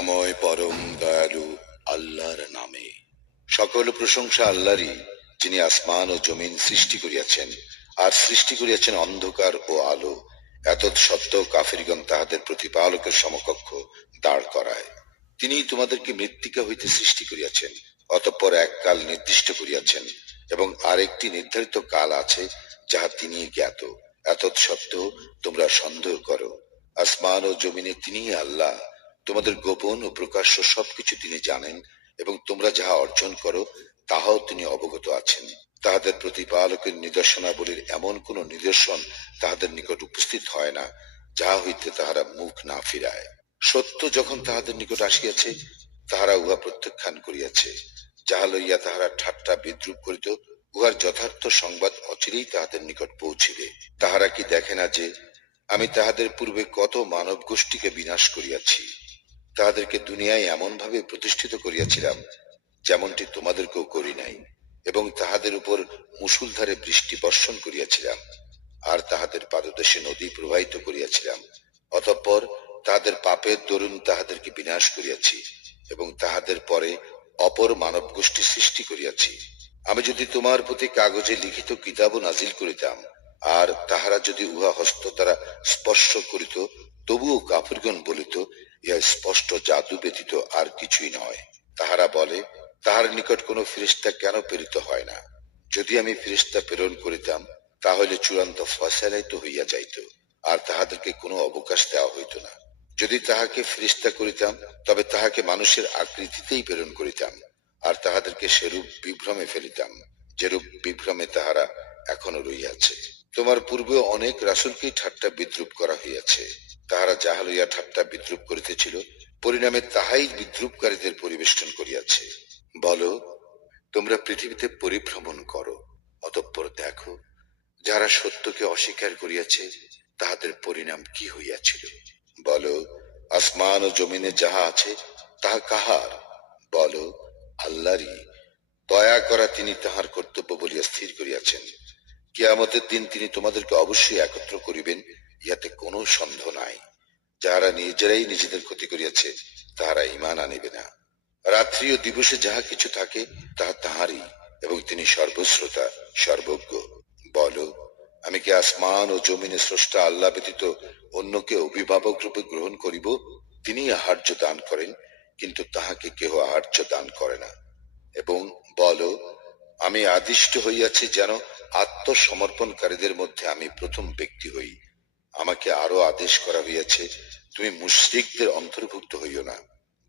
দয়াময় পরম দয়ালু আল্লাহর নামে। সকল প্রশংসা আল্লাহরই, যিনি আসমান ও জমিন সৃষ্টি করিয়াছেন, আর সৃষ্টি করিয়াছেন অন্ধকার ও আলো। এতৎ সত্ত্বেও কাফিরগণ তাহাদের প্রতিপালকের সমকক্ষ দাঁড় করায়। তিনি তোমাদেরকে মৃত্তিকা হইতে সৃষ্টি করিয়াছেন, অতঃপর এক কাল নির্দিষ্ট করিয়াছেন, এবং আরেকটি নির্ধারিত কাল আছে যাহা তিনি জ্ঞাত। এতৎ সত্ত্বেও তোমরা সন্দেহ করো। আসমান ও জমিনে তিনিই আল্লাহ। তোমাদের গোপন ও প্রকাশ্য সবকিছু তিনি জানেন, এবং তোমরা যাহা অর্জন করো তাহাও তিনি অবগত আছেন। তাহাদের প্রতিপালকের নিদর্শনাবলীর এমন কোন নিদর্শন তাহাদের নিকট উপস্থিত হয় না, যাহা হইতে তাহারা মুখ না ফিরায়। সত্য যখন তাহাদের নিকট আসিয়াছে, তাহারা উহা প্রত্যাখ্যান করিয়াছে। যাহা লইয়া তাহারা ঠাট্টা বিদ্রুপ করিত, উহার যথার্থ সংবাদ অচিরেই তাহাদের নিকট পৌঁছিবে। তাহারা কি দেখে না যে আমি তাহাদের পূর্বে কত মানব গোষ্ঠীকে বিনাশ করিয়াছি? তাহাদেরকে দুনিয়ায় এমন ভাবে প্রতিষ্ঠিত করিয়াছিলাম যেমনটি তোমাদেরকেও করি নাই, এবং তাহাদের উপর মুষলধারে বৃষ্টি বর্ষণ করিয়াছিলাম, আর তাহাদের পাদদেশে নদী প্রবাহিত করিয়াছিলাম। অতঃপর তাহাদের পাপের দরুন তাহাদেরকে বিনাশ করিয়াছি, এবং তাহাদের পরে অপর মানব গোষ্ঠী সৃষ্টি করিয়াছি। আমি যদি তোমার প্রতি কাগজে লিখিত কিতাবও নাজিল করিতাম, আর তাহারা যদি উহা হস্ত দ্বারা স্পর্শ করিত, তবুও কাফিরগণ বলিত, ইহা স্পষ্ট জাদু ব্যতীত আর কিছুই নয়। তাহারা বলে, তাহার নিকট কোনো ফেরেশতা কেন প্রেরিত হয় না? যদি আমি ফেরেশতা প্রেরণ করিতাম, তাহলে চূড়ান্ত ফয়সালাই তো হইয়া যাইত, আর তাহাদেরকে কোনো অবকাশ দেওয়া হইত না। যদি তাহাকে ফেরেশতা করিতাম, তবে তাহাকে মানুষের আকৃতিতেই প্রেরণ করিতাম, আর তাহাদেরকে সেরূপ বিভ্রমে ফেলিতাম, যেরূপ বিভ্রমে তাহারা এখনো রইয়াছে। তোমার পূর্বেও অনেক রাসূলকেই ঠাট্টা বিদ্রুপ করা হইয়াছে। তাহারা যাহা লইয়া ঠাট্টা বিদ্রুপ করিতেছিল, পরিণামে তাহাই বিদ্রুপকারীদের পরিবেষ্টন করিয়াছে। বলো, তোমরা পৃথিবীতে পরিভ্রমণ করো, অতঃপর দেখো যারা সত্যকে অস্বীকার করিয়াছে তাহাদের পরিণাম কি হইয়াছিল। বলো, আসমান ও জমিনে যাহা আছে তাহা কাহার? বলো, আল্লাহরই। দয়া করা তিনি তাহার কর্তব্য বলিয়া স্থির করিয়াছেন। কিয়ামতের দিন তিনি তোমাদেরকে অবশ্যই একত্র করিবেন, ইহাতে কোনো সন্দেহ নাই। যাহারা নিজেরাই নিজেদের ক্ষতি করিয়াছে তাহারা ঈমান আনিবে না। রাত্রি ও দিবসে যাহা কিছু থাকে তাহা তাহারই, এবং তিনি সর্বশ্রোতা সর্বজ্ঞ। বলো, আমি কি আসমান ও জমিনে স্রষ্টা আল্লাহ ব্যতীত অন্যকে অভিভাবক রূপে গ্রহণ করিব? তিনি আহার্য দান করেন, কিন্তু তাহাকে কেহ আহার্য দান করে না। এবং বলো, আমি আদিষ্ট হইয়াছি যেন আত্মসমর্পণকারীদের মধ্যে আমি প্রথম ব্যক্তি হই। আমাকে আরো আদেশ করা হইয়াছে, তুমি মুশরিকদের অন্তর্ভুক্ত হইও না।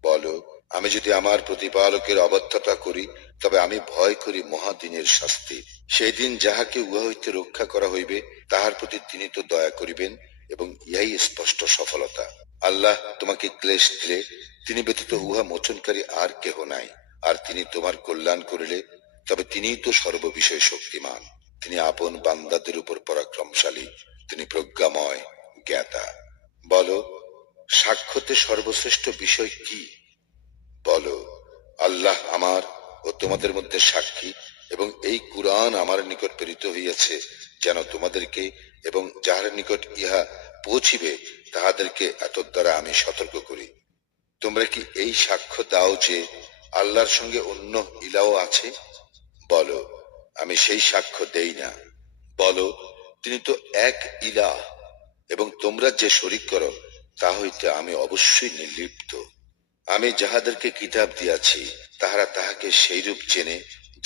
বলো, আমি যদি আমার প্রতিপালকের অবাধ্যতা করি, তবে আমি ভয় করি মহাদিনের শাস্তি। সেই দিন যাহাকে উহা হইতে রক্ষা করা হইবে, তাহার প্রতি তিনি তো দয়া করিবেন, এবং ইহাই স্পষ্ট সফলতা। আল্লাহ তোমাকে ক্লেশ দিলে তিনি ব্যতীত উহা মোচনকারী আর কেহ নাই। আর তিনি তোমার কল্যাণ করিলে তবে তিনিই তো সর্ববিষয়ে শক্তিমান। তিনি আপন বান্দাদের উপর পরাক্রমশালী, তিনি প্রজ্ঞাময় জ্ঞাতা। বলো, সাক্ষ্যতে সর্বশ্রেষ্ঠ বিষয় কি? বলো, আল্লাহ আমার ও তোমাদের মধ্যে সাক্ষী, এবং এই কুরআন আমার নিকট প্রেরিত হইয়াছে যেন তোমাদেরকে এবং যাহার নিকট ইহা পৌঁছিবে তাহাদেরকে এতদ্ দ্বারা আমি সতর্ক করি। তোমরা কি এই সাক্ষ্য দাও যে আল্লাহর সঙ্গে অন্য ইলাহ আছে? বলো, আমি সেই সাক্ষ্য দেই না। বলো, তিনি তো এক ইলাহ, এবং তোমরা যে শরীক করো তা হইতে আমি অবশ্যই নির্লিপ্ত। আমি যাহাদেরকে কিতাব দিয়াছি তাহারা তাহাকে সেইরূপ চেনে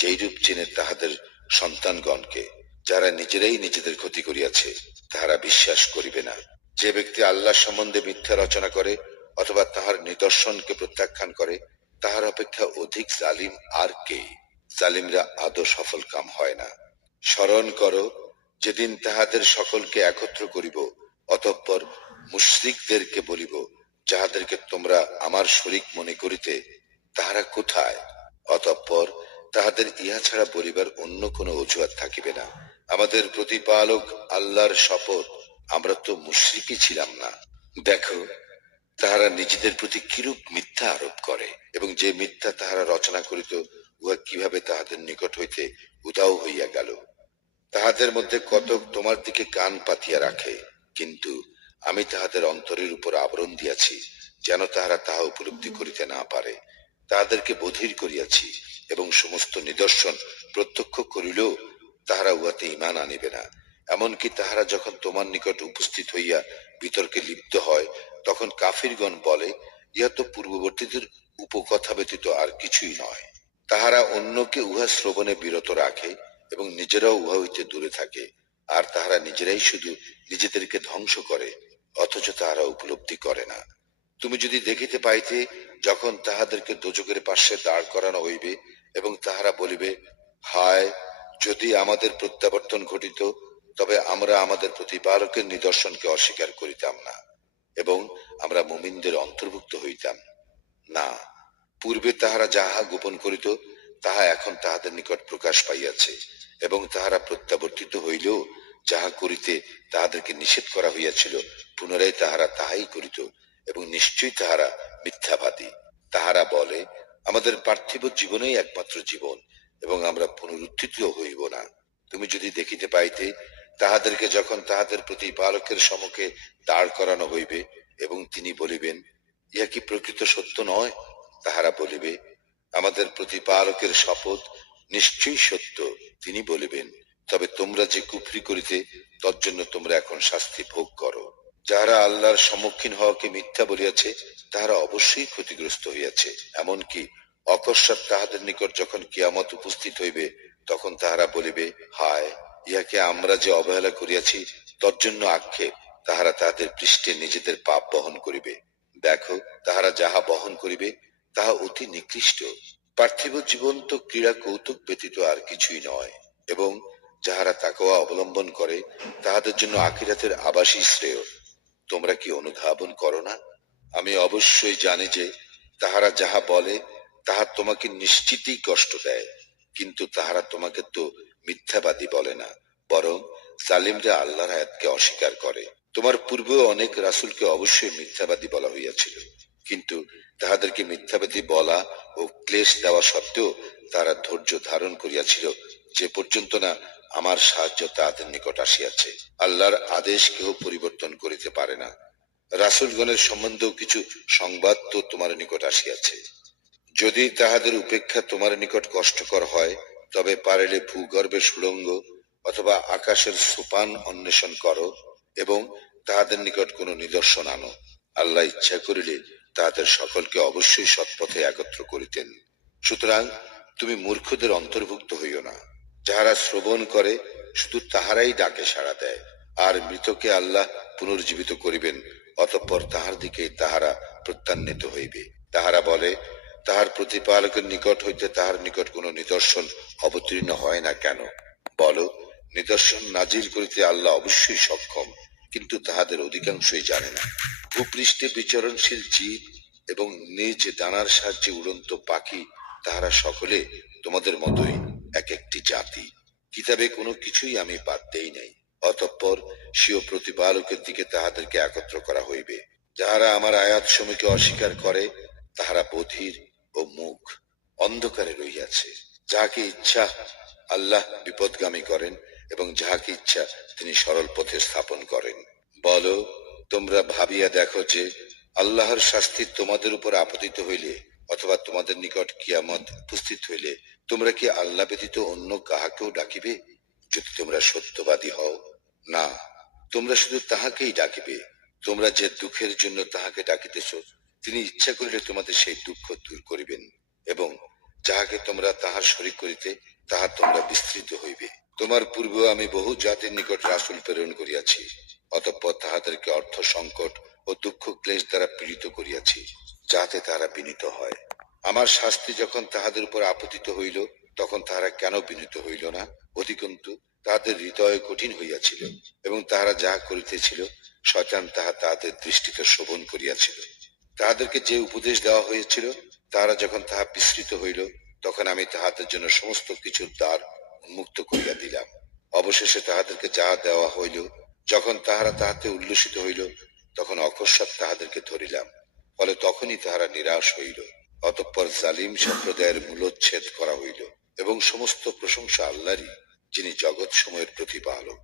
যেইরূপ চেনে তাহাদের সন্তানগণকে। যারা নিজেরাই নিজেদের ক্ষতি করিয়াছে তাহারা বিশ্বাস করিবে না। যে ব্যক্তি আল্লাহ সম্বন্ধে মিথ্যা রচনা করে অথবা তাহার নিদর্শনকে প্রত্যাখ্যান করে, তাহার অপেক্ষা অধিক জালিম আর কে? জালিমরা আদৌ সফল কাম হয় না। স্মরণ করো, যেদিন তাহাদের সকলকে একত্র করিব, অতঃপর মুশরিকদেরকে বলিব, যাহাদেরকে তোমরা আমার শরীক মনে করিতে তাহারা কোথায়? অতঃপর তাহাদের ইহা ছাড়া বলিবার অন্য কোনো অজুহাত থাকিবে না। আমাদের প্রতিপালক আল্লাহর শপথ, আমরা তো মুশরিকই ছিলাম না। দেখো, তাহারা নিজেদের প্রতি কিরূপ মিথ্যা আরোপ করে, এবং যে মিথ্যা তাহারা রচনা করিত উহা কিভাবে তাহাদের নিকট হইতে উধাও হইয়া গেল। তাহাদের মধ্যে কতক তোমার দিকে কান পাতিয়া রাখে, কিন্তু আমি তাহাদের অন্তরের উপর আবরণ দিয়াছি, যেন তাহারা তাহা উপলব্ধি করিতে না পারে। তাহাদেরকে বধির করিয়াছি এবং সমস্ত নিদর্শন প্রত্যক্ষ করিলেও তাহারা উহাতে ঈমান আনিবে না। এমনকি তাহারা যখন তোমার নিকট উপস্থিত হইয়া বিতর্কে লিপ্ত হয়, তখন কাফিরগণ বলে, ইহা তো পূর্ববর্তীদের উপকথা ব্যতীত আর কিছুই নয়। তাহারা অন্যকে উহা শ্রবণে বিরত রাখে এবং নিজেরাও উহা হইতে দূরে থাকে, আর তাহারা নিজেরাই শুধু নিজেদেরকে ধ্বংস করে, অথচ তাহারা উপলব্ধি করে না। তুমি যদি দেখিতে পাইতে, যখন তাহাদেরকে দোজখের পার্শ্বে দাঁড় করানো হইবে এবং তাহারা বলিবে, হায়, যদি আমাদের প্রত্যাবর্তন ঘটিত, তবে আমরা আমাদের প্রতিপালকের নিদর্শনকে অস্বীকার করিতাম না এবং আমরা মুমিনদের অন্তর্ভুক্ত হইতাম না। পূর্বে তাহারা যাহা গোপন করিত, তাহা এখন তাহাদের নিকট প্রকাশ পাইয়াছে, এবং তাহারা প্রত্যাবর্তিত হইলেও যাহা করিতে তাহাদেরকে নিষেধ করা হইয়াছিল, পুনরায় তাহারা তাহাই করিত, এবং নিশ্চয়ই তাহারা মিথ্যাবাদী। তাহারা বলে, আমাদের পার্থিব জীবনেই একমাত্র জীবন, এবং আমরা পুনরুত্থিত হইব না। তুমি যদি দেখিতে পাইতে, তাহাদেরকে যখন তাহাদের প্রতিপালকের সম্মুখে দাঁড় করানো হইবে এবং তিনি বলিবেন, ইহা কি প্রকৃত সত্য নয়? তাহারা বলিবে, আমাদের প্রতিপালকের শপথ, নিশ্চয়ই সত্য। তিনি বলিবেন, তবে তোমরা যে কুফরি করিতে, তজ্জন্য তোমরা এখন শাস্তি ভোগ করো। যাহারা আল্লাহর সম্মুখীন হওয়াকে মিথ্যা বলিয়াছে, তাহারা অবশ্যই ক্ষতিগ্রস্ত হইয়াছে। এমনকি অকস্মাৎ তাহাদের নিকট যখন কিয়ামত উপস্থিত হইবে, তখন তাহারা বলিবে, হায়, ইহাকে আমরা যে অবহেলা করিয়াছি, তজ্জন্য আক্ষেপ। তাহারা তাহাদের পৃষ্ঠে নিজেদের পাপ বহন করিবে। দেখো, তাহারা যাহা বহন করিবে তাহা অতি নিকৃষ্ট। পার্থিব জীবন তো ক্রীড়া কৌতুক ব্যতীত আর কিছুই নয়, এবং যাহারা তাকওয়া অবলম্বন করে, তাহাদের জন্য আখিরাতের আবাসই শ্রেয়। তোমরা কি অনুধাবন করো না? আমি অবশ্যই জানি যে তাহারা যাহা বলে তাহা তোমাকে নিশ্চিতই কষ্ট দেয়, কিন্তু তাহারা তোমাকে তো মিথ্যাবাদী বলে না, বরং জালিমরা আল্লাহর আয়াতকে অস্বীকার করে। তোমার পূর্বেও অনেক রাসূলকে অবশ্যই মিথ্যাবাদী বলা হইয়াছিল, কিন্তু তাহাদেরকে মিথ্যাবাদী বলা ও ক্লেশ দেওয়া সত্ত্বেও তারা ধৈর্য ধারণ করিয়াছিল, যে পর্যন্ত না আমার সাহায্য তাহাদের নিকট আসিয়াছে। আল্লাহর আদেশ কেহ পরিবর্তন করিতে পারে না। রাসূলগণের সম্বন্ধেও কিছু সংবাদ তো তোমার নিকট আসিয়াছে। যদি তাহাদের উপেক্ষা তোমার নিকট কষ্টকর হয়, তবে পারিলে ভূগর্ভের সুড়ঙ্গ অথবা আকাশের সোপান অন্বেষণ করো এবং তাহাদের নিকট কোন নিদর্শন আনো। আল্লাহ ইচ্ছা করিলে তাহাদের সকলকে অবশ্যই সৎপথে একত্র করিতেন। সুতরাং তুমি মূর্খদের অন্তর্ভুক্ত হইও না। যাহারা শ্রবণ করে, শুধু তাহারাই ডাকে সাড়া দেয়, আর মৃতকে আল্লাহ পুনর্জীবিত করিবেন, অতঃপর তাহার দিকে তাহারা প্রত্যান্বিত হইবে। তাহারা বলে, তাহার প্রতিপালকের নিকট হইতে তাহার নিকট কোন নিদর্শন অবতীর্ণ হয় না কেন? বলো, নিদর্শন নাজিল করিতে আল্লাহ অবশ্যই সক্ষম, কিন্তু তাহাদের অধিকাংশই জানে না। ভূপৃষ্ঠে বিচরণশীল জীব এবং নিজ ডানার সাহায্যে উড়ন্ত পাখি, তাহারা সকলে তোমাদের মতোই এক একটি জাতি। কিতাবে কোনো কিছুই আমি বাদ দেই নাই। অতঃপর স্বীয় প্রতিপালকের দিকে তাহাদেরকে একত্র করা হইবে। যাহারা আমার আয়াত সমূহকে অস্বীকার করে, তাহারা বধির ও মুখ অন্ধকারে রহিয়াছে। যাহাকে ইচ্ছা আল্লাহ বিপদগামী করেন এবং যাহাকে ইচ্ছা তিনি সরল পথে স্থাপন করেন। বলো, তোমরা ভাবিয়া দেখো যে আল্লাহর শাস্তি তোমাদের উপর আপতিত হইলে অথবা তোমাদের নিকট কিয়ামত উপস্থিত হইলে, তোমরা কি আল্লাহ ব্যতীত অন্য কাহাকেও ডাকিবে? যদি তোমরা সত্যবাদী হও, না, তোমরা শুধু তাহাকেই ডাকিবে। তোমরা যে দুঃখের জন্য তাহাকে ডাকিতেছ, তিনি ইচ্ছা করিলে তোমাদের সেই দুঃখ দূর করিবেন, এবং যাহাকে তোমরা তাহার শরীক করিতে, তাহা তোমরা বিস্তৃত হইবে। তোমার পূর্বেও আমি বহু জাতির নিকট রাসূল প্রেরণ করিয়াছি, অতঃপর তাহাদেরকে অর্থ সংকট ও দুঃখ ক্লেশ দ্বারা পীড়িত করিয়াছি, যাহাতে তাহারা বিনীত হয়। আমার শাস্তি যখন তাহাদের উপর আপতিত হইল, তখন তাহারা কেন বিনীত হইল না? অধিকন্তু তাহাদের হৃদয় কঠিন হইয়াছিল, এবং তাহারা যাহা করিতেছিল, শয়তান তাহা তাহাদের দৃষ্টিতে শোভন করিয়াছিল। তাহাদেরকে যে উপদেশ দেওয়া হয়েছিল, তাহারা যখন তাহা বিস্মৃত হইল, তখন আমি তাহাদের জন্য সমস্ত কিছুর দ্বার উন্মুক্ত করিয়া দিলাম। অবশেষে তাহাদেরকে যাহা দেওয়া হইল, যখন তাহারা তাহাতে উল্লসিত হইল, তখন অকস্মাৎ তাহাদেরকে ধরিলাম। ফলে তখনই তাহারা নিরাশ হইল। অতঃপর জালিম সম্প্রদায়ের মূলোচ্ছেদ করা হইল, এবং সমস্ত প্রশংসা আল্লাহরই, যিনি জগৎ সমূহের প্রতিপালক।